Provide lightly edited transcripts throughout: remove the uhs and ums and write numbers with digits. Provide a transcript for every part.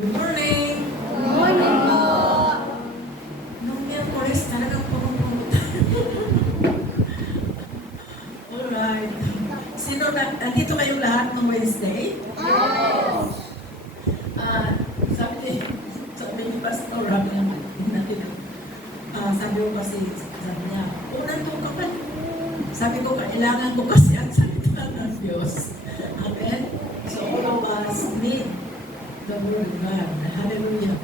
Good morning! Morning po. Nung Miyerkules talagang pumunta. Alright. Sino nandito kayong lahat ng Wednesday? Yes. Sabi ni Pastor, sabi natin, sabi ko kasi, sabi niya, unang to ka pa. Sabi ko, kailangan ko kasi ang salita ng Diyos. Amen? So all of us need the word of God. Hallelujah.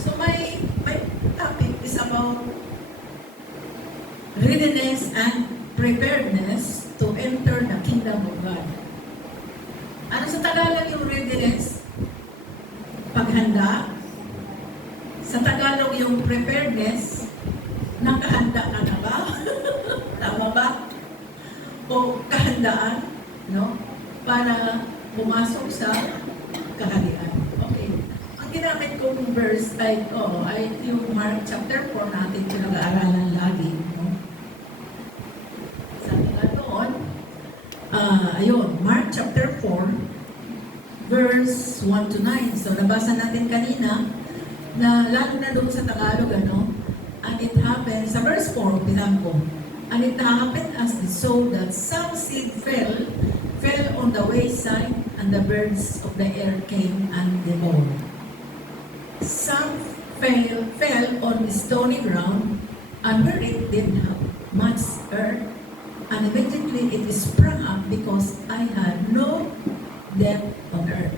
So my topic is about readiness and preparedness to enter the kingdom of God. Ano sa Tagalog yung readiness? Paghanda. Sa Tagalog yung preparedness, nakahanda ka na ba? Tama ba? O kahandaan, no? Para pumasok sa kaharian. Okay. Ang ginamit kong verse ay yung Mark chapter 4 natin pinag-aaralan lagi. No? Sabi nga doon, Mark chapter 4, verse 1 to 9. So, nabasa natin kanina na lalo na doon sa Tagalog, and it happened, sa verse 4, bilang ko, and it happened as it so that some seed fell on the wayside, and the birds of the air came and devoured. Some fell on stony ground, and where it didn't have much earth, and immediately it sprang up because I had no depth on earth.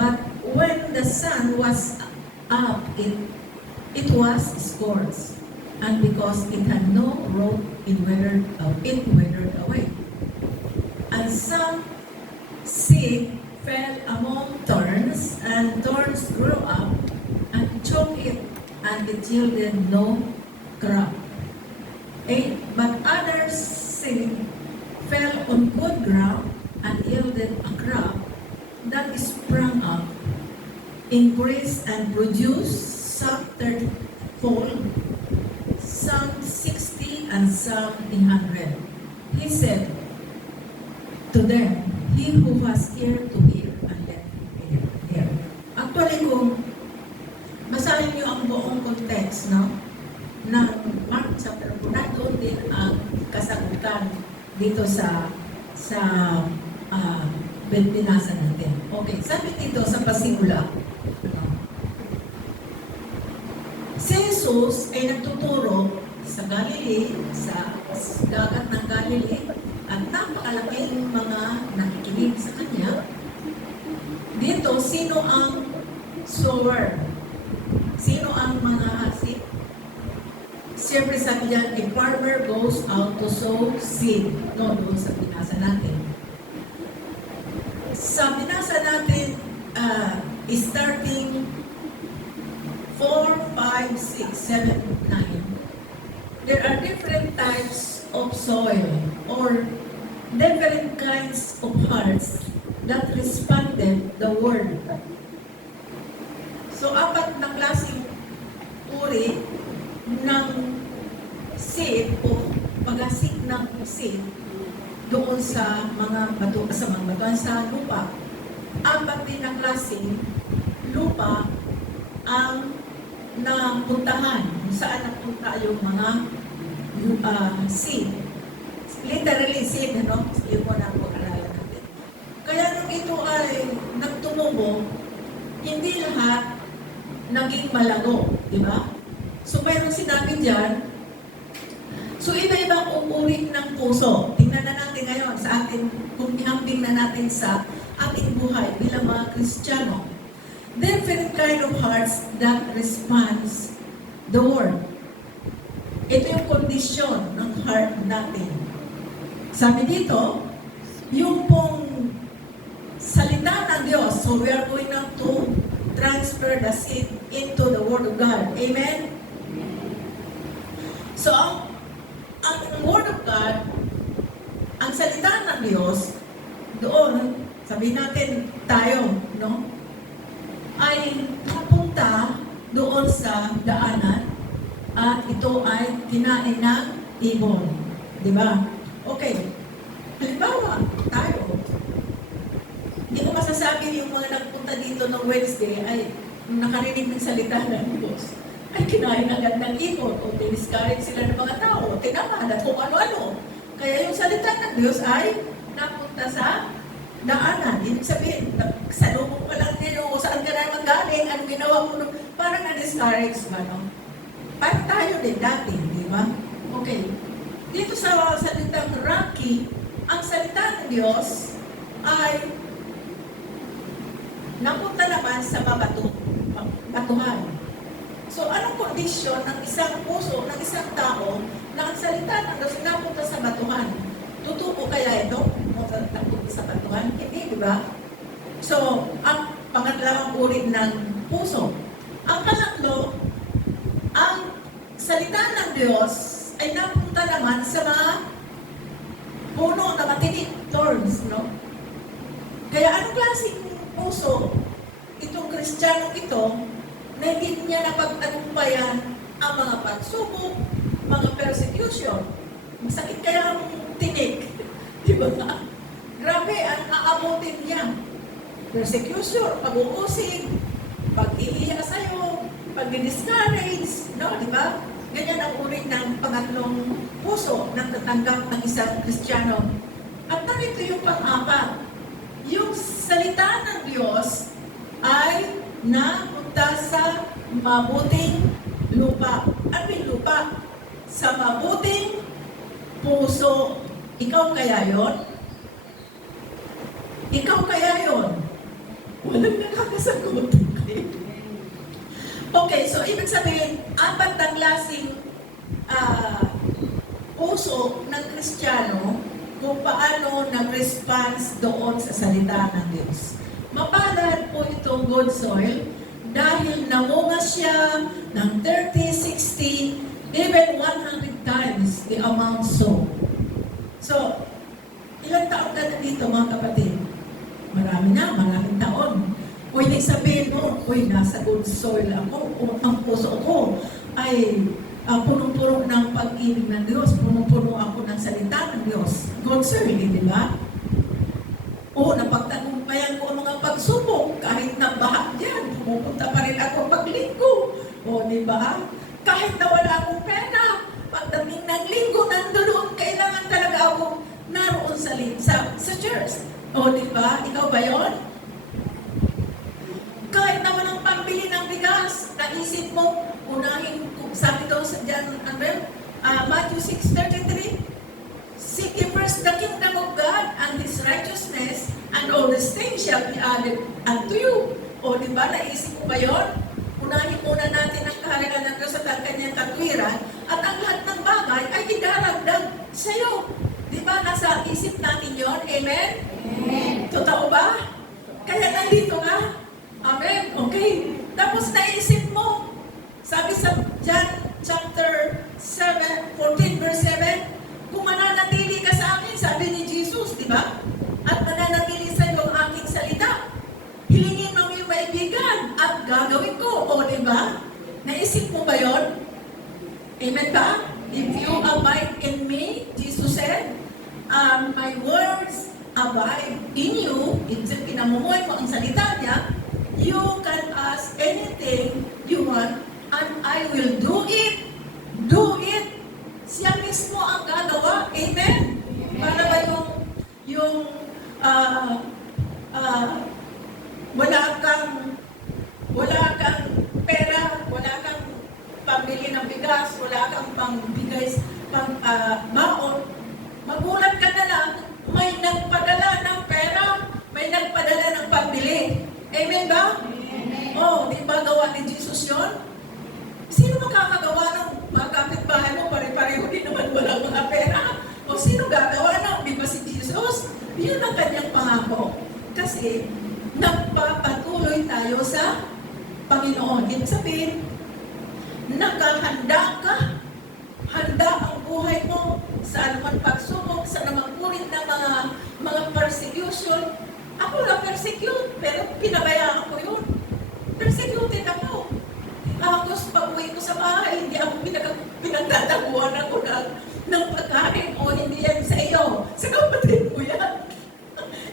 But when the sun was up, it was scorched, and because it had no root, it withered away. And some seed fell among thorns, and thorns grew up and choked it, and it yielded no crop. 8. But other seed fell on good ground and yielded a crop that sprang up, increased, and produced some 30-fold, some 60, and some 100. He said to them, he who has ear to hear, and let him hear. Actually, kung basahin niyo ang buong context, no, ng Mark chapter 4, nandun din ang kasagutan dito sa binasa natin. Okay, sabi dito sa pasimula, si Jesus ay nagtuturo sa Galilee, sa dagat ng Galilee, at napakalaking mga nakikinig sa kanya. Dito, sino ang sower? Sino ang mga hasip? Siyempre sabi niyan, a farmer goes out to sow seed. No, doon sa binasa natin. Sa binasa natin, starting 4, 5, 6, 7, 9, there are different types of soil or different kinds of hearts that responded the word. So, 4 na klaseng uri ng seed o pagasik ng seed doon sa mga batuan sa lupa. 4 din na klaseng lupa ang napuntahan kung saan napunta yung mga seed. Literally seed, Yun po na po aralan natin. Kaya nung ito ay nagtumubo, hindi lahat naging malago, di ba? So mayroong sinabi dyan, so iba-ibang uri ng puso. Tingnan na natin ngayon sa atin, kung ihambing na natin sa ating buhay bilang mga Kristiyano. Different kind of hearts that responds the word. Ito yung kondisyon ng heart natin. Sabi dito, yung pong salita ng Diyos, so we are going now to transfer the seed into the Word of God. Amen? So, ang Word of God, ang salita ng Diyos, doon, sabihin natin tayo, ay napunta doon sa daanan at ito ay kinain ng ibon. Di ba? Okay. Halimbawa, tayo, hindi ko masasabi yung mga nagpunta dito ng Wednesday ay nakarinig ng salita ng Diyos, ay kinain agad ng ibon o diniscourage sila ng mga tao, tinamad at kung ano-ano. Kaya yung salita ng Diyos ay napunta sa daanan. Ibig sabihin, sa lubong pa lang niyo, saan ka naman galing, anong ginawa mo, parang na-discourage ba, no? Parang tayo din dati, di ba? Okay. Dito sa salitang Rocky, ang salita ng Diyos ay napunta naman sa batuhan. So, anong kondisyon ng isang puso, ng isang tao, na ang salita ng Diyos napunta sa batuhan? Tutuko kaya ito? Napunta sa batuhan? Hindi, di ba? So, ang pangatlawang uri ng puso. Ang pangatlo, ang salita ng Diyos ay napunta naman sa mga puno na matinik, thorns, no? Kaya anong klaseng puso itong Kristiyanong ito na hindi niya napag-tagumpayan ang mga pagsubok, mga persecution? Masakit kaya ang tinik, di ba nga? Grabe ang aabutin niya. Persecution, pag-uusig, pag-iiya sa'yo, pag-discourage, no, di ba? Ganyan ang uri ng pangatlong puso ng tatanggap ng isang Kristiyano. At narito yung pang-apat. Yung salita ng Diyos ay napunta sa mabuting lupa. Ano yung lupa? Sa mabuting puso. Ikaw kaya yon? Ikaw kaya yon? Walang nakakasagot. Okay, so ibig sabihin, apat na klaseng puso ng Kristiyano kung paano nag-response doon sa salita ng Diyos. Mapalad po itong good soil dahil namunga siya ng 30, 60, even 100 times the amount sown. So, ilang taon ka na dito mga kapatid? Marami na, maraming taon. Pwede sabihin mo, uy, nasa good soil ako, o ang puso ko ay punong-puno ng pag-ibig ng Diyos, punong-puno ako ng salita ng Diyos. Good soil, di ba? O, napagtagumpayan ko ang mga pagsubok, kahit na baha dyan, pumupunta pa rin ako paglinggo. O, di ba? Kahit na wala akong pera, pagdating ng linggo, nandoon, kailangan talaga ako naroon sa church. O, di ba? Ikaw ba yon? Kahit na walang pambili ng bigas, naisip mo, unahin, sabi daw sa dyan, Matthew 6:33, seek ye first the kingdom of God and His righteousness, and all these things shall be added unto you. O, di ba, naisip mo ba yun? Unahin muna natin ang kahalagan ng Diyos at ang kanyang katwiran, at ang lahat ng bagay ay idaragdag sa iyo. Di ba, nasa isip natin yon? Amen? Amen. Totoo ba? Kaya nandito ka? Amen. Okay. Tapos naisip mo, sabi sa John chapter 7, 14 verse 7, kung mananatili ka sa akin, sabi ni Jesus, di ba? At mananatili sa iyo ang aking salita. Hilingin mo yung maibigan at gagawin ko. O, di ba? Naisip mo ba yon? Amen ba? If you abide in me, Jesus said, my words abide in you, pinamumuhay mo ang salita niya, you can ask anything you want, and I will do it. Do it. Siya mismo ang gagawa. Amen? Para ba yung wala kang pera, wala kang pambili ng bigas, wala kang baon, magulat ka na lang, may nagpadala ng pera, may nagpadala ng pambili. Amen ba? Amen. Oh, di ba gawa ni Jesus yun? Sino makakagawa ng mga kapitbahay mo? Pare-pareho din naman walang mga pera. O sino gagawa ng? Di ba si Jesus? Yun ang kanyang pangako. Kasi nagpapatuloy tayo sa Panginoon. Ibig sabihin, nakahanda ka. Handa ang buhay mo sa anumang pagsubok, sa anumang uri ng mga persecution. Ako na persecute, pero pinabayaan ko yun. Persecuted ako. Tapos pag-uwi ko sa bahay, hindi ako pinagtataguan ako ng pagkain o hindi yan sa iyo. Sa kapatid ko yan.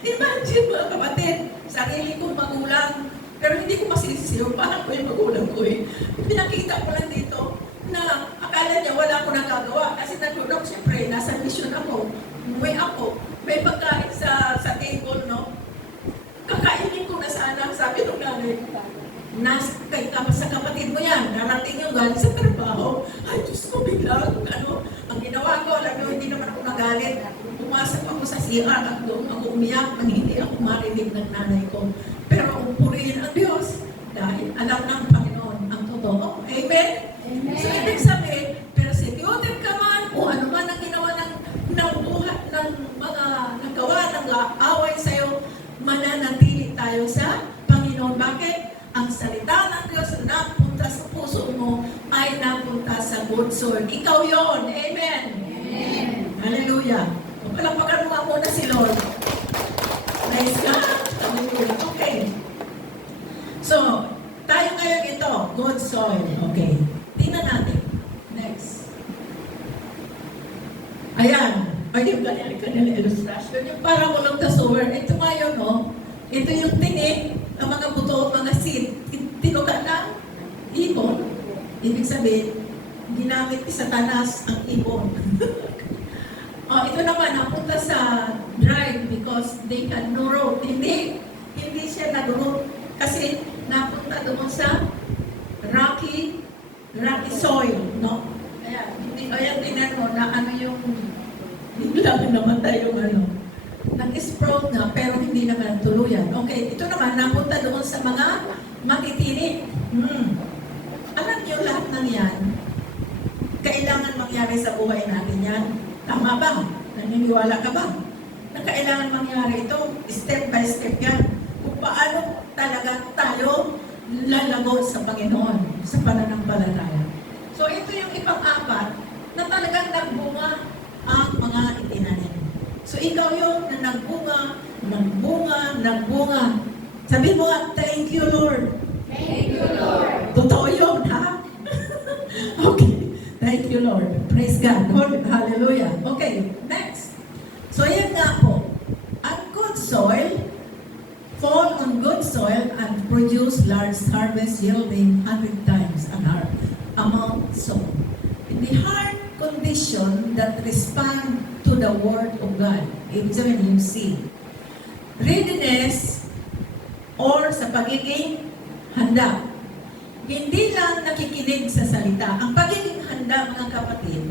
Imagine mga kapatid, sarili kong magulang, pero hindi ko masisisiyo pa. ako yung magulang ko eh. Pinakita ko lang dito na akala niya wala akong nagagawa. Kasi nandun ako, siyempre, nasa mission ako. Umuwi ako. May pagkain sa table, no? Kakainin ko na sana, sabi ng nanay. Sa kapatid mo yan, narating yung galing sa trabaho. Ay, Diyos ko, biglang, ang ginawa ko, alam nyo, hindi naman ako nagalit. Pumasok ako sa CR at doon ako umiyak, nang hindi ako marinig ng nanay ko. Pero purihin ang Diyos dahil alam ng Panginoon ang totoo. Amen? Amen. So, ibig sabihin, persecute ka man o ano man ang ginawa ng buhat ng mga nagawa ng away sa'yo, mananatili tayo sa Panginoon. Bakit? Ang salita ng Diyos na napunta sa puso mo ay napunta sa good soil. Ikaw yon. Amen. Amen. Hallelujah. Palakpakan mo nga muna si Lord. Praise God. Hallelujah. Okay. So, tayo ngayon ito, good soil. Okay. Tingnan natin. Next. Ayan. Ay, yung kanila illustration. Yung parang walang tasower. Ito ngayon, no? Ito yung tinik, ang mga buto, mga seed. Tinuga ng ibon. Ibig sabihin, ginamit ni Satanas ang ibon. Ito naman, napunta sa dried because they had no root. Hindi siya nag-root kasi napunta doon sa rocky soil, no? Ayan, tingnan mo na ano yung biglang namatay yung nag-sprout nga pero hindi naman tuluyan. Okay, ito naman, napunta doon sa mga matitinik. Alam niyo lahat ng yan, kailangan mangyari sa buhay natin yan. Tama ba? Naniniwala ka ba? Na kailangan mangyari ito, step by step yan. Kung paano talaga tayo lalago sa Panginoon, sa pananampalataya. So ito yung ipang-apat na talagang nagbunga ang mga itinanim. So ikaw yun na nagbunga. Sabi mo nga, thank you Lord. Thank you, Lord. Totoo yun, ha? Okay. Thank you, Lord. Praise God. Hallelujah. Okay, next. So, yan nga po. Ang good soil, fall on good soil and produce large harvest yielding 100 times an amount sown. In the hard condition that respond to the word of God. Ibig sabihin yung seed. Readiness or sa pagiging handa. Hindi lang nakikinig sa salita. Ang pagiging handa, mga kapatid,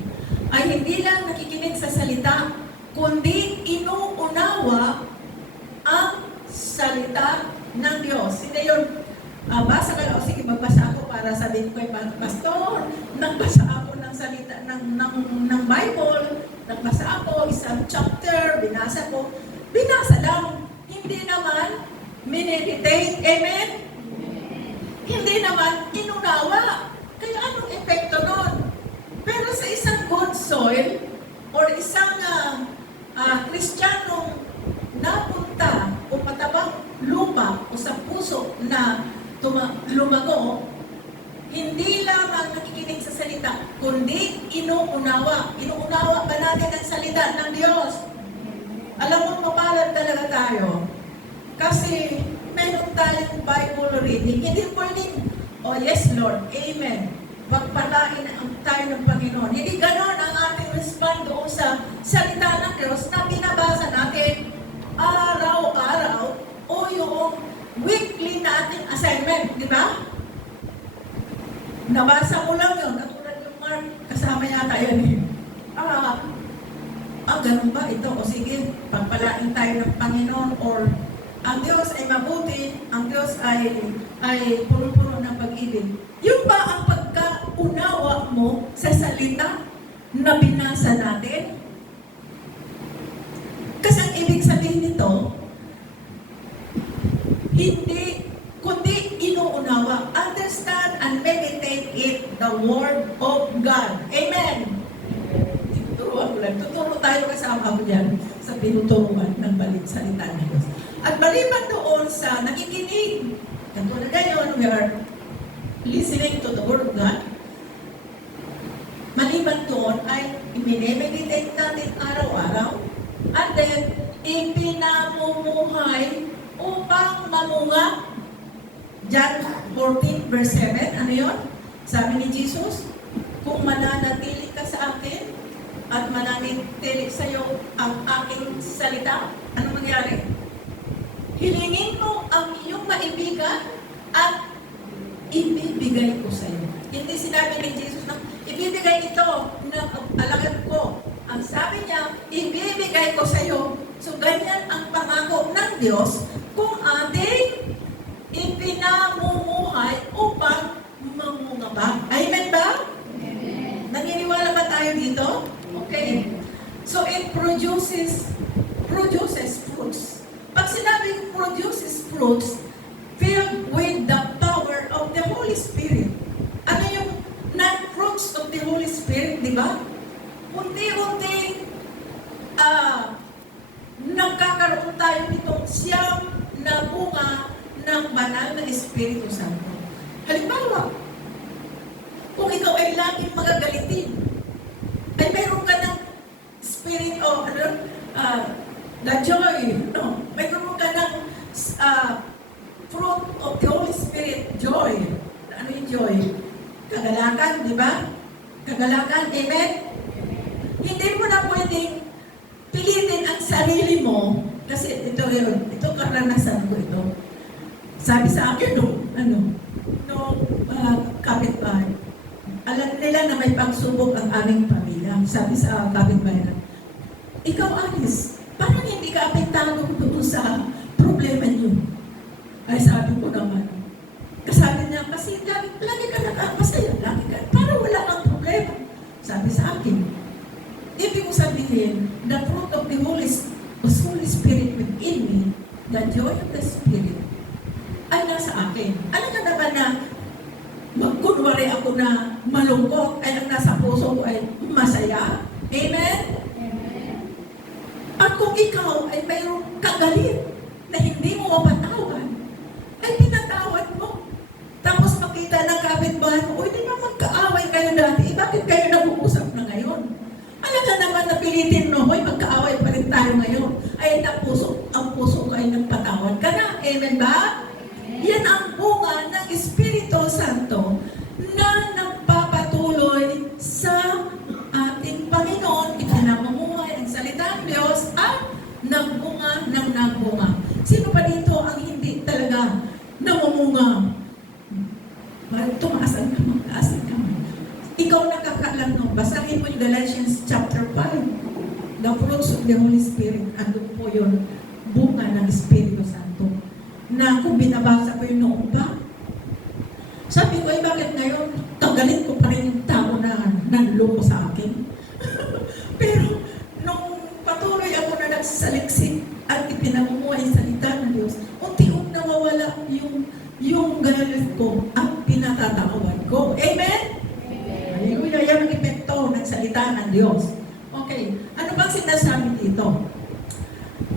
ay hindi lang nakikinig sa salita, kundi inuunawa ang salita ng Diyos. Hindi yun, basa ka lang, sige, magbasa ako para sabihin ko, Pastor, nagbasa ako ng salita, ng Bible, nagbasa ako, isang chapter, binasa lang. Hindi naman, mineditate, amen? Hindi naman inunawa. Kaya anong epekto nun? Pero sa isang good soil or isang Kristiyanong napunta o matabang lupa o sa puso na lumago, hindi lamang nakikinig sa salita, kundi inuunawa. Inuunawa ba natin ang salita ng Diyos? Alam mo, mapalad talaga tayo. Kasi meron tayong Bible reading. Hindi pwedeng, oh yes Lord, Amen. Pagpalain tayo ng Panginoon. Hindi ganon ang ating respond doon sa salita ng Diyos na binabasa natin araw-araw o yung weekly nating assignment, di ba? Nabasa mo lang yun. Katulad yung Mark, kasama yata yun eh. Ganun ba ito? O sige, pagpalain tayo ng Panginoon or ang Diyos ay mabuti, ang Diyos ay puno-puno ng pag-ibig. Yung ba ang pagkaunawa mo sa salita na binasa natin? Kasi ang ibig sabihin nito, hindi, kundi inuunawa. Understand and meditate it, the Word of God. Amen. Tuturo tayo kasama ko dyan sa pinuturuan ng salita ng Diyos. At maliban doon sa nakikinig, katulad ngayon, we are listening to the Word of God, maliban doon ay i-meditate natin araw-araw, at then ipinamumuhay upang mamunga. Diyan, 14 verse 7, ano yun? Sabi ni Jesus, kung mananatili ka sa akin at mananatili sa iyo ang aking salita, ano mangyari? Hilingin mo ang iyong maibigan at ibibigay ko sa iyo. Hindi sinabi ni Jesus na ibibigay ito ng alagad ko. Ang sabi niya, ibibigay ko sa iyo. So ganyan ang pangako ng Diyos kung ating ipinamumuhay upang mamunga ba? Amen ba? Amen. Naniniwala ba tayo dito? Okay. So it produces fruits. Pag sinabing produces fruits, filled with the power of the Holy Spirit. Ano yung non-fruits of the Holy Spirit, di ba? Unti-unti, nagkakaroon tayo nitong siyam na bunga ng banal na Espiritu Santo. Halimbawa, kung ikaw ay laging magagalitin, ay mayroon ka ng spirit o the joy, no? Mayroon ka ng fruit of the Holy Spirit, joy. Ano yung joy? Kagalakan, di ba? Kagalakan, amen? Hindi mo na pwedeng pilitin ang sarili mo, kasi ito karanasan ko ito. Sabi sa akin nung kapitbahay, alam nila na may pagsubok ang aming pamilya. Sabi sa kapitbahay, ikaw, Alice, parang hindi ka apektado doon sa problema niyo. Ay sabi ko naman, kasabi niya, kasi lagi ka nakapasaya, lagi ka, parang wala kang problema. Sabi sa akin, ibig ko sabihin, the fruit of the Holy Spirit within me, the joy of the Spirit, ay nasa akin. Alam ka naman na, magkunwari ako na malungkot, ay ang nasa puso ko ay masaya. Amen? Amen. At kung ikaw ay mayroong kagalit na hindi mo mapatawad, ay pinatawad mo. Tapos makita ng kapitbahay mo, uy, di ba magkaaway kayo dati? Bakit kayo nag-uusap na ngayon? Alam ka naman na pilitin, no? Hoy, magkaaway pa rin tayo ngayon. Ay, ang puso ko ay nagpatawad ka na. Amen ba? Yan ang bunga ng Espiritu Santo na nagpapatuloy sa ating Panginoon, ipinamumuhay ang salita ng Diyos at nagbunga ng nagbunga. Sino pa dito ang hindi talaga namumunga? Tumaasan ka, magtaasan ka. Ikaw nakakaalam, no? Basahin mo yung Galatians chapter 5. The fruits of the Holy Spirit. Andun po yun, bunga ng Espiritu Santo. Na kung binabasa ko yung noong pa, sabi ko, ay bakit ngayon, kagalit ko pa rin yung tao na nanloko sa akin. Pero, nung patuloy ako na nagsaliksik at ipinamumuhay ang salita ng Diyos, unti-unti nawawala yung galit ko at pinatatawad ko. Amen? Hallelujah. Yan ang epekto ng salita ng Diyos. Okay. Ano bang sinasabi dito?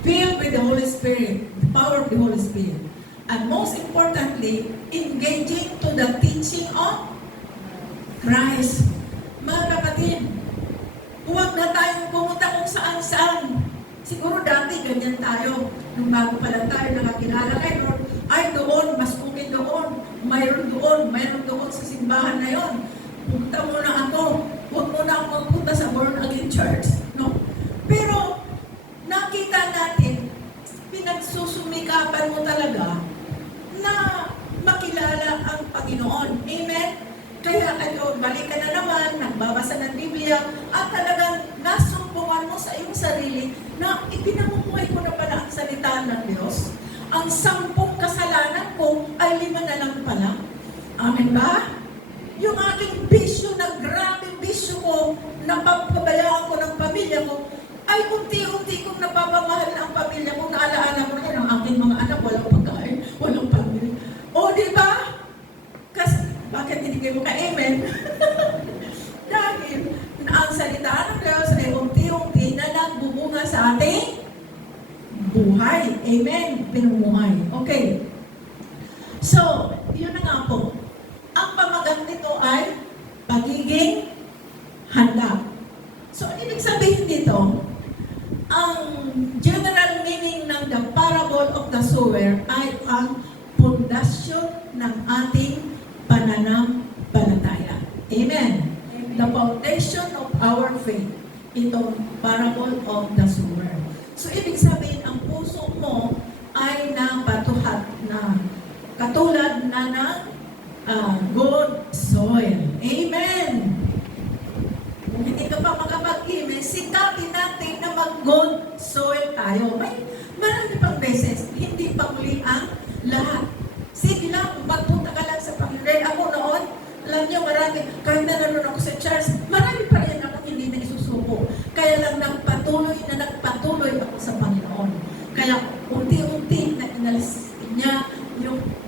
Filled with the Holy Spirit, the power of the Holy Spirit. And most importantly, engaging to the teaching of Christ. Mga kapatid, huwag na tayong pumunta kung saan-saan. Siguro dati ganyan tayo. Nung bago pa lang tayo nakakilala kay Lord, ay doon, mas okay doon. Mayroon doon sa simbahan na yon. Punta muna ako. Huwag muna ako magpunta sa born again church. No? Pero, nakita natin, pinagsusumikapan mo talaga na makilala ang Panginoon. Amen? Kaya kayo, balik ka na naman, nagbabasa ng Biblia, at talagang nasumpungan mo sa iyong sarili na ipinamumuhay ko na pala ang salita ng Diyos. Ang 10 kasalanan ko ay 5 na lang pala. Amen ba? Yung aking bisyo, na grabing bisyo ko, napapabayaan ko ng pamilya ko, ay unti-unti kong napapamahal ang pamilya ko, naalaala ko na ang aking mga anak, walang pagkain, walang pamilya. O, di ba? Kasi, bakit hindi kayo ka-amen? Dahil, ang salita ng Diyos ay unti-unti na nagbubunga sa ating buhay. Amen? Pinumuhay. Okay. So, yun na nga po. Ang pamagat nito ay pagiging handa. So, ibig sabihin dito, ang general meaning ng the parable of the sower ay ang pundasyon ng ating pananampalataya. Amen. The foundation of our faith. Itong parable of the sower. So, ibig sabihin, ang puso mo ay napatuhat na katulad na ng good soil. Amen. Kung hindi ka pa makapag-amen, sikapin natin na mag-good soil tayo. May marami pang beses, hindi pa muli ang lahat. Sige lang, magpunta ka lang sa Panginoon. Ako noon, alam niyo, marami, kahit nanonood ako sa church, marami pa rin ako hindi na isusuko. Kaya lang nagpatuloy ako sa Panginoon. Kaya unti-unti na inalis niya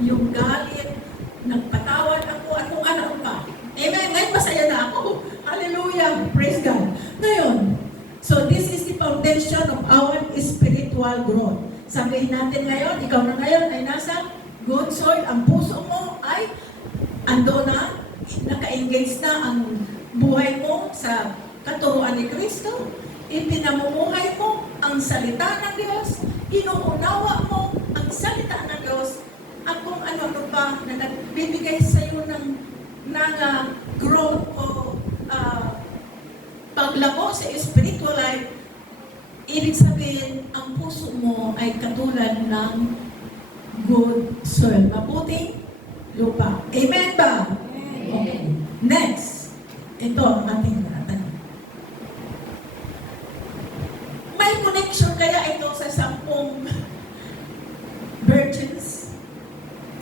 yung galit, nagpatawad ako at kung ano pa. Amen. Ngayon masaya na ako. Hallelujah. Praise God. Ngayon, so this is the foundation of our spiritual growth. Sabihin natin ngayon, ikaw na ngayon ay nasa good soil. Ang puso mo ay ando na, naka-engage na ang buhay mo sa katuruan ni Kristo. Ipinamumuhay mo ang salita ng Diyos. Inuunawa mo ang salita ng Diyos. At kung ano pa na nagbibigay sa iyo ng growth o paglabo sa spiritual life, ibig sabihin, ang puso mo ay katulad ng good soil. Mabuting lupa. Amen ba? Okay. Next. Ito ang ating natanong. May connection kaya ito sa 10 virgins?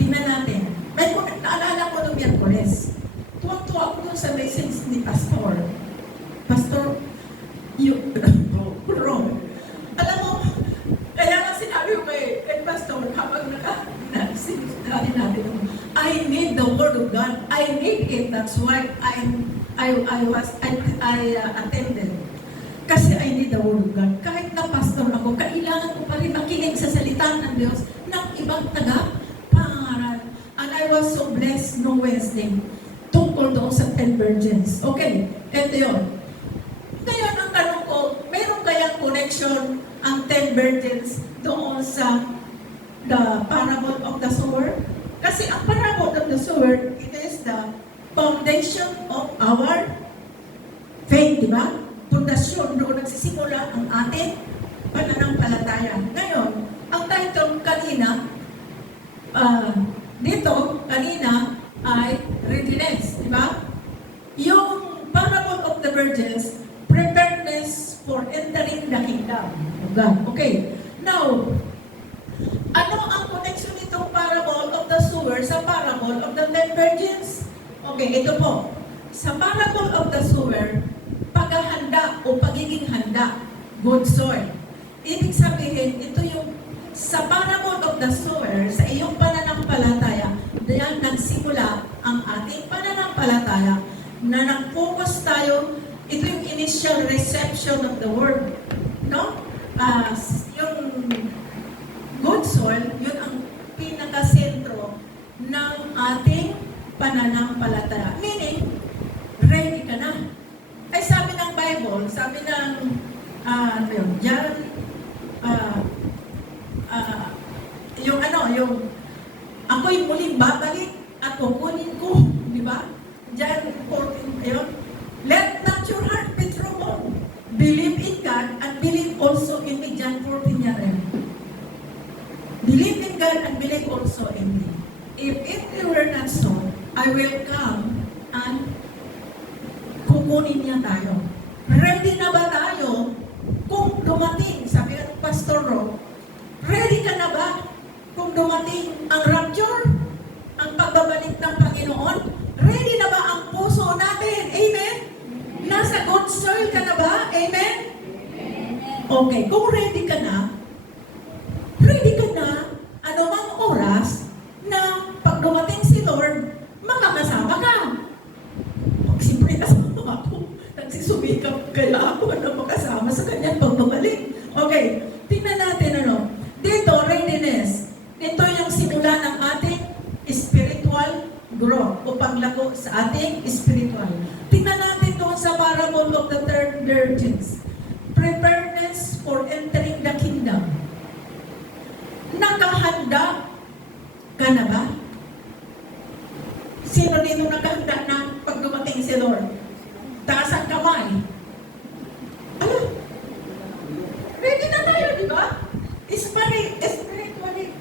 Tingnan natin. May naalala ko noong Miyerkules. Tuwang-tuwa ako doon sa message ni Pastor. Ron. Alam mo, kaya nga sinabi ko kay Pastor, habang naka-sinabi natin, I need the Word of God. I need it. That's why I attended. Kasi I need the Word of God. Kahit na pastor ako, kailangan ko pa rin makinig sa salita ng Diyos ng ibang taga-pangaral. And I was so blessed no Wednesday tungkol doon sa 10 virgins. Okay, ito yun. Ngayon, ang tanong ko, meron kayang connection ang 10 virgins doon sa the parable of the sower? Kasi ang parable of the sower, it is the foundation of our faith, di ba? Pundasyon, doon nagsisimula ang ating pananampalataya. Ngayon, ang title kanina, kanina ay readiness, di ba? Yung parable of the virgins, preparedness for entering the kingdom of God. Okay, now, ano ang connection nitong parable of the sower sa parable of the 10 virgins? Okay, ito po. Sa parable of the sower, paghahanda o pagiging handa, good soil. Ibig sabihin, ito yung sa parable of the sower, sa iyong pananampalataya, diyan nagsimula ang ating pananampalataya na nag-focus tayo, ito yung initial reception of the word. No? Yung good soil, yun ang pinaka-sentro ng ating pananampalataya. Meaning, ready ka na. Ay sabi ng Bible, sabi ng yung ako'y muling babalik at kukunin ko, di ba? John 14, ayun. Let not your heart be troubled. Believe in God and believe also in me. John 14 yan rin. Believe in God and believe also in me. If it were not so, I will come and kukunin niya tayo. Ready na ba tayo kung dumating, sabi ng Pastor Ro, ready ka na ba kung dumating ang rapture, ang pagbabalik ng Panginoon? Ready na ba ang puso natin? Amen? Nasa good soil ka na ba? Amen? Okay, kung ready ka na, anumang oras na pag dumating si Lord, makakasama ka. Siyempre kasama ako. Nagsisumikap kaya ako na makasama sa kanyang pagbabalik. Okay, tingnan natin Dito, readiness. Ito yung simula ng ating spiritual growth o paglako sa ating spiritual. Tingnan natin doon sa parable of the 10 virgins. Preparedness for entering the kingdom. Nakahanda ka na ba? Si Sino dito naghahanda na pag dumating si Lord? Taas ang kamay. Alam, ready na tayo, di ba? Spiritually,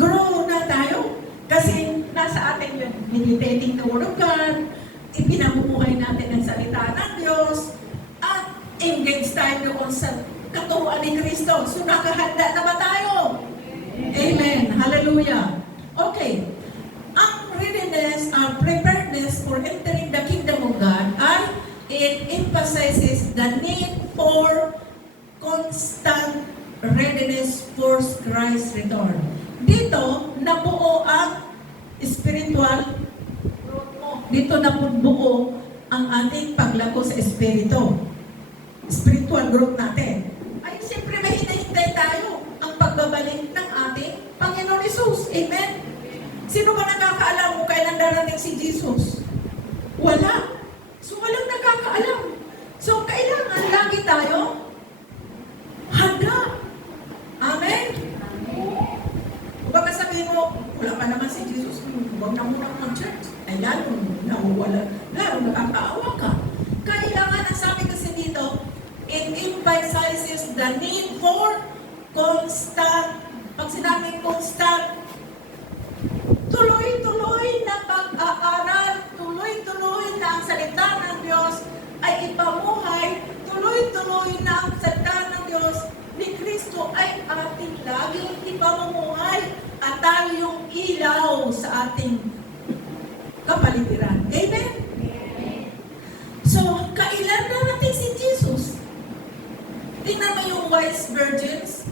grow na tayo. Kasi nasa atin yun, meditating the Word of God, ipinamumuhay natin ang salita ng Diyos, at engage tayo doon sa katuruan ni Kristo. So nakahanda na ba tayo? Amen. Hallelujah. Okay. Ang readiness, ang preparedness for entering the kingdom of God ay it emphasizes the need for constant readiness for Christ's return. Dito, nabuo ang spiritual growth mo. Dito nabuo ang ating paglago sa espiritu. Spiritual growth natin. Ay, siyempre may hinahintay tayo ang pagbabalik ng ating Panginoon Jesus. Amen? Sino ba nakakaalam kung kailan darating si Jesus? Wala. So, walang nakakaalam. So, kailangan lagi tayo handa. Amen? Baka sabihin mo, wala pa naman si Jesus, huwag na muna mag-church. Ay, lalo nahuwala, lalo nakakaawa ka. Kailangan, ang sabi kasi dito, it emphasizes the need for constant, pag sinabing constant, tuloy-tuloy na pag-aaral, tuloy-tuloy na ang salita ng Diyos ay ipamuhay, tuloy-tuloy na ang salita ng Diyos ni Kristo ay ating laging ipamumuhay at tayo yung ilaw sa ating kapaligiran. Amen? So, kailan darating si Jesus? Tingnan mo yung wise virgins.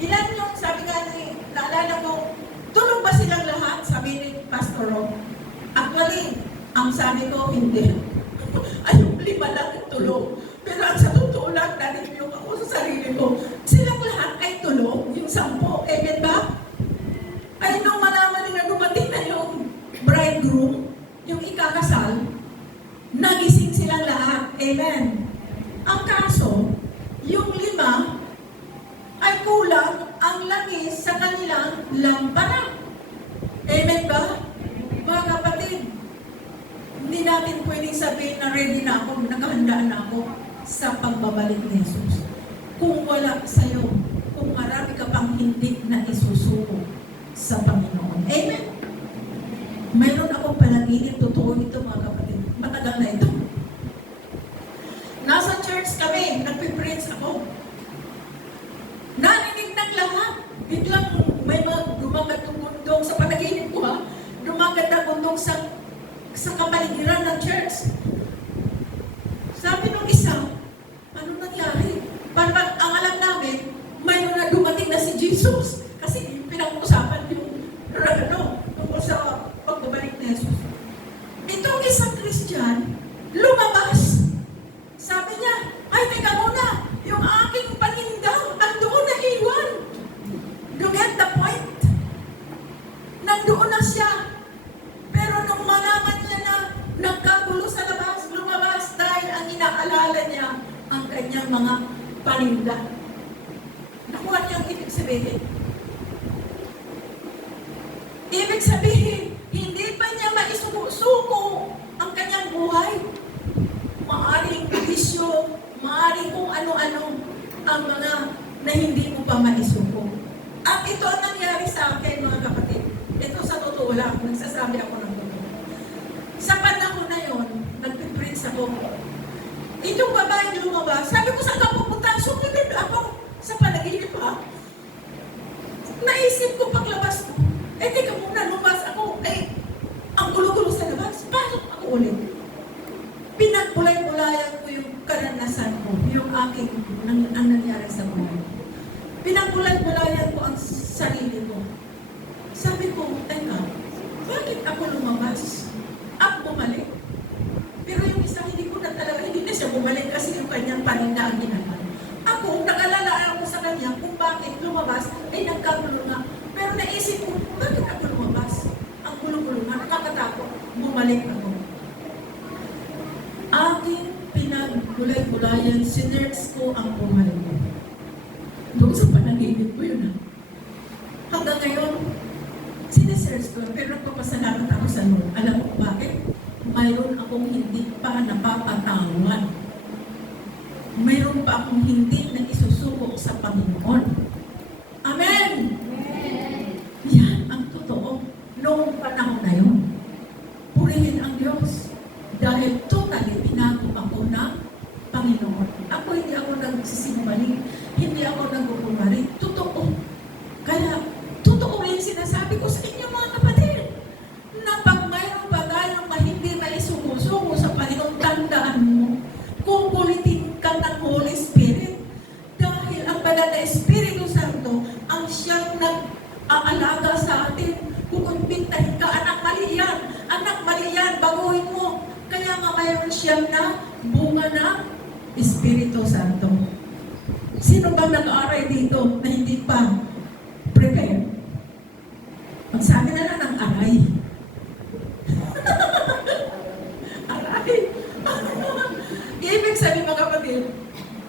Ilan yung, sabi nga ni, naalala ko, tulog ba silang lahat? Sabi ni Pastor Rob. Actually, ang sabi ko, hindi. Ay, yung 5 lang yung tulog. Pero ang sa totoo lang, narinig ako sa sarili ko, silang lahat ay tulog, yung 10. Amen ba? Ay, nung malaman nila dumating na yung bridegroom, yung ikakasal, nagising silang lahat. Amen. Ang kaso, yung 5 ay kulang ang langis sa kanilang lampara. Amen ba? Mga kapatid, hindi natin pwedeng sabihin na ready na ako, nakahanda na ako sa pagbabalik ni Jesus. Kung wala sa'yo, kung marami ka pang hindi na isusuko sa Panginoon. Amen? Mayroon akong panaginip, totoo ito mga kapatid. Matagal na ito. Nasa church kami, nagpipreach ako. Narinig ng lahat. Biglang may mga dumagat ng bundok sa panaginip ko ha. Dumagat ng bundok sa kapaligiran ng church. Sabi nung isa, ano nangyari? Parang ang alam namin, mayroon na dumating na si Jesus. Kasi pinag-usapan yung tungkol sa pagbabalik ni Jesus. Itong isang Christian, lumabas. Sabi niya, ay teka muna, yung aking paninda, andoon na iwan. You get the point? Nandoon na siya. Pero nung malaman niya na nagkagulo sa labas, lumabas dahil ang inaalala niya ang kanyang mga paninda. Nakuha niya ang ibig sabihin. Ibig sabihin, hindi pa niya maisuko ang kanyang buhay. Maaring bisyo, maaring kung ano-ano ang mga na hindi mo pa maisuko. At ito ang nangyari sa akin, mga kapatid. Ito sa totoo lang, nagsasabi ako ng totoo. Sa panahon na yon, nagpiprints ako. Itong babaeng lumabas, sabi ko, saan ka pupunta? Sumunod ako sa panaginip ha. Naisip ko paglabas ko, teka muna, lumabas ako. Ang gulo-gulo sa labas, pasok ako ulit. Pinagpulay-pulayan ko yung karanasan ko, yung aking, ang nangyari sa buhay. Pinagpulay-pulayan ko ang sarili ko. Sabi ko, teka, bakit ako lumabas? At bumalik? Pero yung isa, hindi ko na talaga, hindi na siya bumalik kasi yung kanyang paninda ang ginawa. Ako, nakalala ako sa kanya kung bakit lumabas, ay nagkagulo nga. Pero naisip ko, bakit ako lumabas? Ang gulo-gulo nga, nakakatakot. Bumalik ako. Aking pinagulay-gulayan, sinerts ko ang buhay ko. Doon sa panaginip ko yun ha. Hanggang ngayon, sinerts research ko, pero nagpapasalamat ako sa Lord. Alam mo bakit? Mayroon akong hindi pa napapatawad. Mayroon pa akong hindi na isusuko sa Panginoon. Amen! Yan ang totoo. Noong panahon na yun, purihin ang Diyos. Dahil totally pinago ako na Panginoon. Ako hindi ako nagsisinungaling. Hindi ako nagkukunwari. Totoo. Kaya, totoo rin sinasabi ko sa inyo mga kapatid, na pag mayroon pa tayong hindi maisuko-suko sa Panginoon, tandaan mo, kukulitin ka ng Holy Spirit. Dahil ang banal na Espiritu Santo, ang siyang nag-aalaga sa atin. Kukumpintahin ka, anak mali yan, baguhin mo. Kaya nga mayroon siyang na bunga na Espiritu Santo. Sino ba nag-aaral dito na hindi pa prepare? Magsabi na lang ng aray. Aray. Ibig sabihin mga kapatid,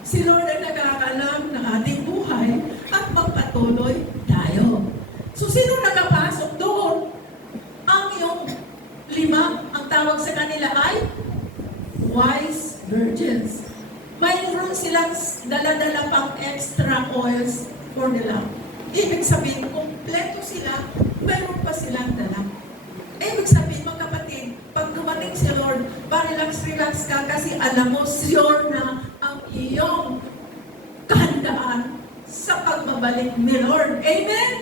si Lord ay nakakaalam ng ating buhay at magpatuloy tayo. So sino nakapasok doon? Ang yung 5, ang tawag sa kanila ay wise virgins. Mayroon silang dala-dala pang extra oils for the lamp. Ibig sabihin, kompleto sila, mayroon pa silang dala. Ibig sabihin, mga kapatid, pag dumating si Lord, relax ka kasi alam mo, sure na ang iyong kahandaan sa pagbabalik ni Lord. Amen?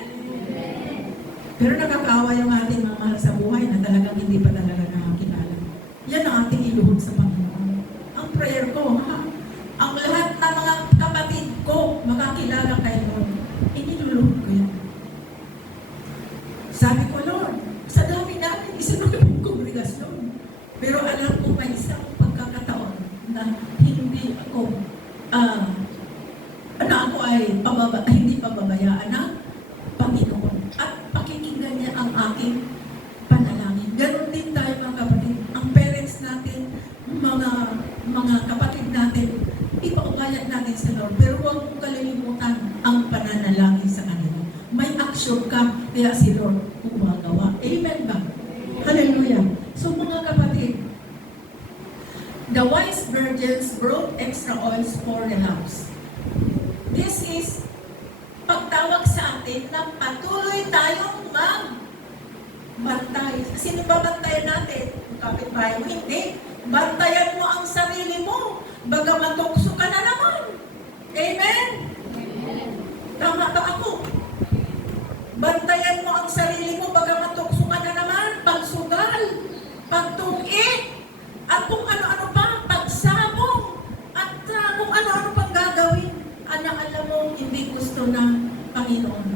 Pero nakakawa yung ating mga mahal sa buhay na talagang hindi pa talaga nakakilala. Yan ang ating iluhod sa Panginoon. Ang prayer ko, ang lahat ng mga kapatid ko makakilala kay Lord. Iniluluhod ko yan. Sabi ko, Lord, sa dami natin, isa na yung kongregasyon. Pero alam ko may isang pagkakataon na hindi ako, hindi pababayaan ng Panginoon. At pakikinggan niya ang aking panalangin. Ganon din tayo mga kapatid. Ang parents natin, mga kapatid natin, ipaubayad natin sa Lord. Pero huwag mong kalilimutan ang pananalangin sa kanila. May action ka, kaya si Lord gumagawa. Amen ba? Hallelujah. So mga kapatid, the wise virgins brought extra oils for the lamps. This is pagtawag sa atin na patuloy tayong magbantay. Sino ba bantayan natin? Kapitbahay mo, hindi. Bantayan mo ang sarili mo. Baga matukso ka na naman. Amen? Tama ba ako? Bantayan mo ang sarili mo. Baga matukso ka na naman. Pagsugal. Pagtungit. At kung ano-ano pa. Pagsabong. At kung ano-ano pang gagawin. Alam mo, hindi gusto ng Panginoon.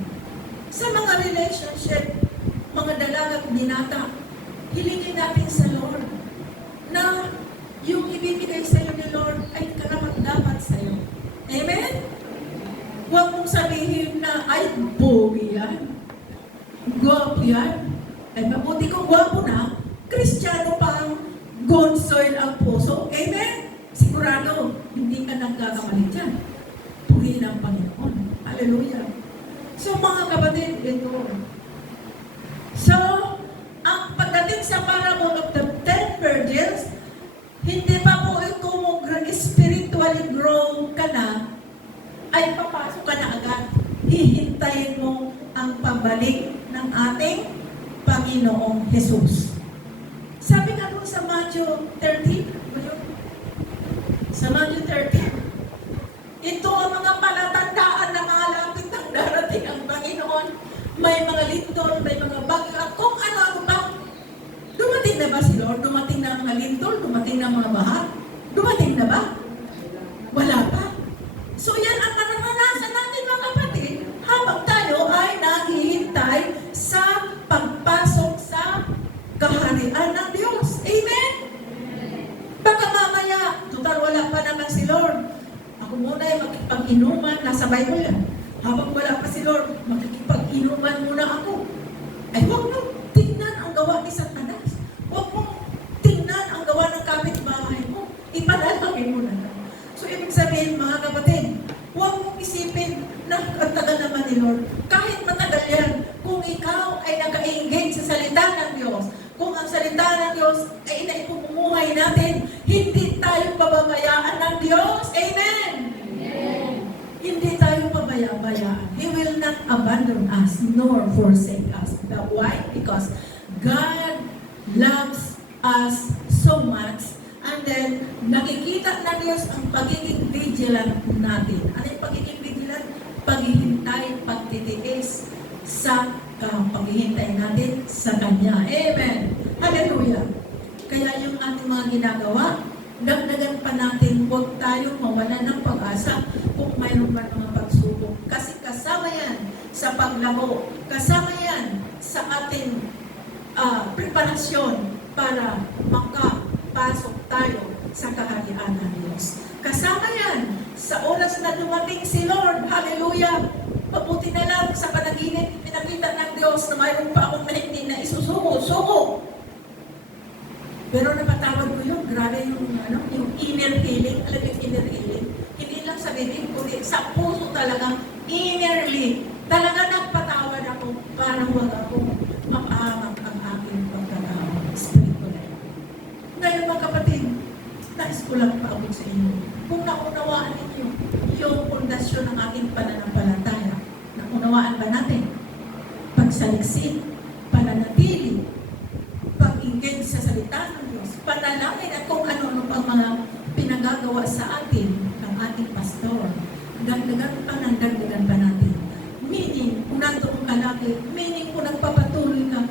Sa mga relationship, mga dalagang binata, hilingin natin sa Lord na yung ibibigay sa iyo ni Lord ay karapat-dapat sa iyo. Amen? Huwag mong sabihin na, ay, boy yan. Gwapo yan. Ay, mabuti kong gwapo na, Kristiyano pang gold soil ang puso. Amen? Sigurado, hindi ka nagkakamali dyan. Purihin ang Panginoon. Hallelujah. So, mga kapatid, ito. So, ang pagdating sa parable of the 10 virgins, hindi pa po ito mo spiritually grow ka na, ay papasok ka na agad. Hihintayin mo ang pabalik ng ating Panginoong Jesus. Sabi nga po sa Matthew 13, sa Matthew 13, ito ang mga palatandaan na malapit ng darating ang Panginoon. May mga lindol, may mga bagyo, at kung ano-ano ba. Dumating na ba si Lord? Dumating na ang mga lindol? Dumating na ang mga baha? Dumating na ba? Wala pa. So yan ang naranasan natin mga kapatid habang tayo ay naghihintay sa pagpasok sa kaharian ng Diyos. Amen? Baka mamaya, total wala pa naman si Lord. Ako muna ay makikipag-inuman, nasa Bible yan. Habang wala pa si Lord, makikipag-inuman muna ako. Ay huwag mong tingnan ang gawa ni Satanas. Huwag mong tingnan ang gawa ng kapitbahay mo. Ipanalangin mo na lang. So ibig sabihin mga kapatid, huwag mong isipin na ang tagal naman ni Lord. Kahit matagal yan, kung ikaw ay naka-engage sa salita ng Diyos. Kung ang salita ng Diyos ay inaipumumuhay natin, hindi tayo pababayaan ng Diyos. Amen? Hindi tayo pabayaan. He will not abandon us nor forsake us. Why? Because God loves us so much. And then, nakikita ng Diyos ang pagiging vigilant natin. Ano yung pagiging vigilant? Paghihintay, pagtitiis sa paghihintay natin sa Kanya. Amen. Hallelujah. Kaya yung ating mga ginagawa, dagdagan pa natin, huwag tayo mawala ng pag-asa kung mayroon pa mga pagsubok. Kasi kasama yan sa paglabo, kasama yan sa ating preparasyon para makapasok tayo sa kaharian ng Diyos. Kasama yan sa oras na dumating si Lord. Hallelujah! Mabuti na lang sa panaginip, pinakita ng Diyos na mayroon pa akong hindi na isusuko. Pero napatawad ko yun, grabe yung inner healing. Alam yung inner healing? Hindi lang sa bibig, kundi sa puso talaga, innerly. Talaga nagpatawad ako para huwag ako mapahamak ang aking pagkatawad. Espiritu na yun. Ngayon mga kapatid, nais ko lang paabot sa inyo. Kung naunawaan ninyo yung pundasyon ng ating pananampalataya, naunawaan ba natin? Pagsaliksin, pananatili, pag-engage sa salita ng Diyos, panalangin at kung ano-ano pang mga pinagagawa sa atin ng ating pastor. Dagdagan pa natin. Meaning, kung nandoon ka lagi, meaning kung nagpapatuloy ka,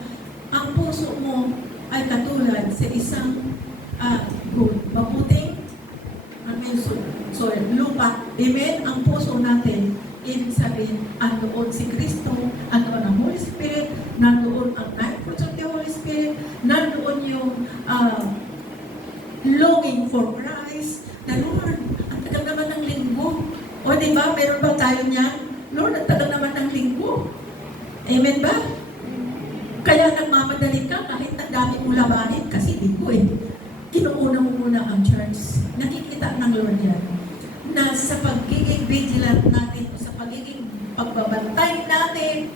ang puso mo ay katulad sa isang mabuting lupa. Amen? Ang puso natin, ibig sabihin, andoon si Kristo, andoon ang Holy Spirit, nandoon ang nine fruits of the Holy Spirit, nandoon yung longing for Christ. The Lord, ang tagal naman ng linggo. O diba, meron ba tayo niyan? Lord, ang tagal naman ng linggo. Amen ba? Kaya nagmamadali ka kahit ang dami mo labahin kasi linggo eh. Kinuuna mo muna ang church. Nakikita ng Lord yan na sa pagiging vigilant natin, sa pagiging pagbabantay natin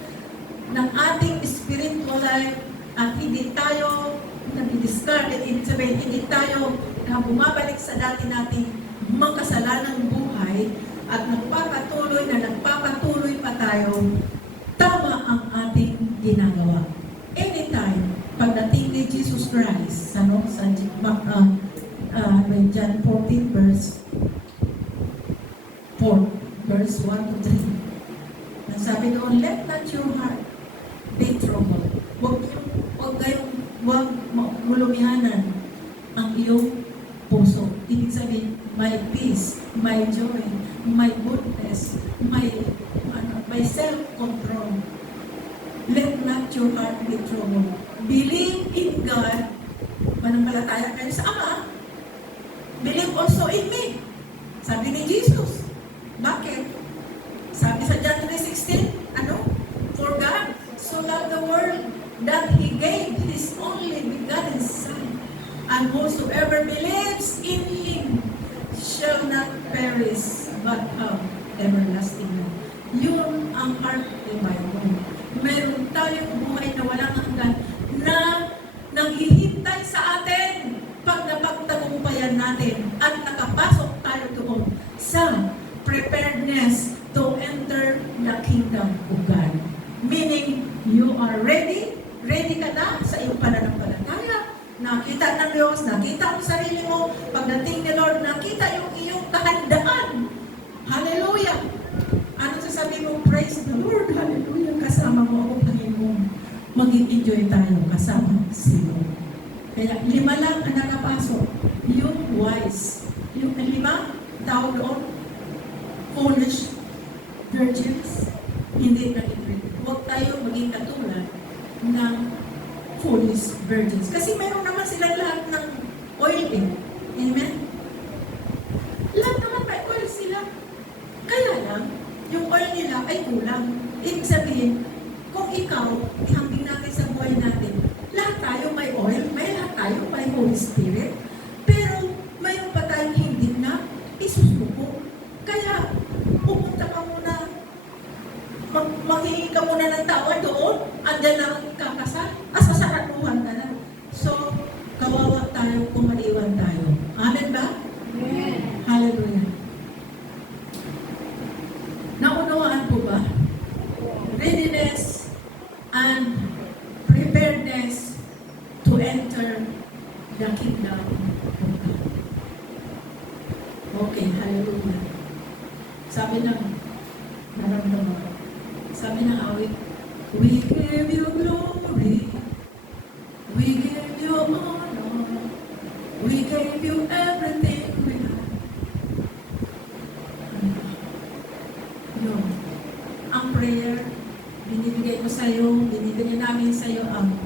ng ating spiritual life at hindi tayo nag-discard, hindi tayo na bumabalik sa dati nating makasalanang buhay at nagpapatuloy pa tayo, tama ang ating ginagawa. Anytime, pagdating ni Jesus Christ, sa John 14 verse 1 to 3. Nasabi doon, let not your heart be troubled. Huwag mulumihanan ang iyong puso. Ibig sabihin, my peace, my joy, my goodness, my self-control. Let not your heart be troubled. Believe in God. Manampalataya kayo sa Ama. Believe also in me. Sabi ni Jesus. Bakit? Sabi sa John 3:16, For God so loved the world that He gave His only begotten Son, and whosoever believes in Him shall not perish but have everlasting life. Yun ang heart ni Bible. Meron tayong buhay na walang hanggan na naghihintay sa atin pag napagtagumpayan natin at nakapasok tayo doon sa preparedness to enter the kingdom of God. Meaning, you are ready? Ready ka na sa iyong pananampalataya? Nakita ng Diyos, nakita ang sarili mo, pagdating ni Lord, nakita yung iyong kahandaan. Hallelujah! Ano sasabihin mo? Praise the Lord! Hallelujah! Kasama mo ako, Panginoon. Mag-enjoy tayo kasama si Lord. Kaya 5 lang ang nakapasok. Yung wise. Yung 5, tao doon, foolish virgins, hindi nag-agree. Huwag tayo maging katulad ng foolish virgins. Kasi mayroon naman sila lahat ng oil eh. Amen? Lahat naman may oil sila. Kaya lang, yung oil nila ay kulang. Ibig sabihin, kung ikaw, ihambing natin sa buhay natin, lahat tayo may oil, lahat tayo may Holy Spirit, pero mayroon pa tayong hindi na isusuko. Kaya, pupunta ka muna, maghingi ka muna ng tawad doon, andyan lang kakasal. Sasarap tayo kung maliwan tayo. Amen ba? Amen. Hallelujah. Naunawaan po ba? Readiness and preparedness to enter the kingdom of God. Okay, hallelujah. Sabi ng naramdaman ko. Sabi ng awit, we give you glory, we give you honor, we give you everything we have. Yun. Ang prayer, binibigay ko sa'yo, binibigay namin sa'yo ang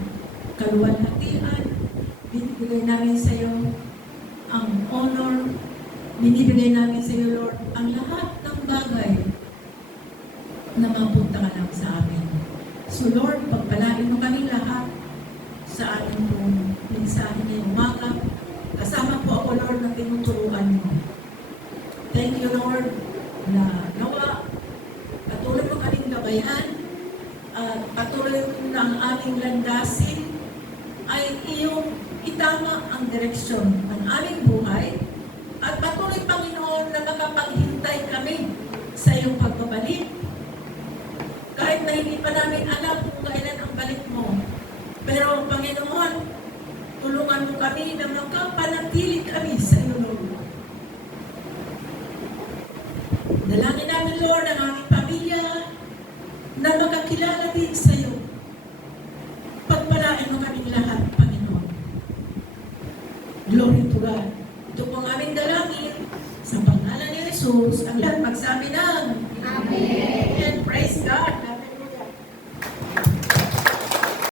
kaluwalhatian, binibigay namin sa'yo ang honor, binibigay namin sa'yo, Lord, ang lahat ng bagay na mapunta ka lang sa amin. So Lord, pagpalain mo kami lahat sa ating pong mensahe ngayong umaga. Kasama po ako, Lord, na tinuturuan mo. Thank you, Lord, na nawa, patuloy mo kaming gabayan, at patuloy mo na ang aming landasin ay iyong itama ang direksyon ng aming buhay, at patuloy, Panginoon, na makapaghintay kami sa iyong pagbabalik. Kahit na hindi pa namin alam kung kailan ang balik mo. Pero, Panginoon, tulungan mo kami na makapanatili kami sa iyo, Lord. Dalangin namin, Lord, ang aming pamilya na makakilala din sa iyo. Pagpalain mo kaming lahat, Panginoon. Glory to God. Ito po ang aming dalangin. Sa pangalan ni Jesus, ang lahat magsabi ng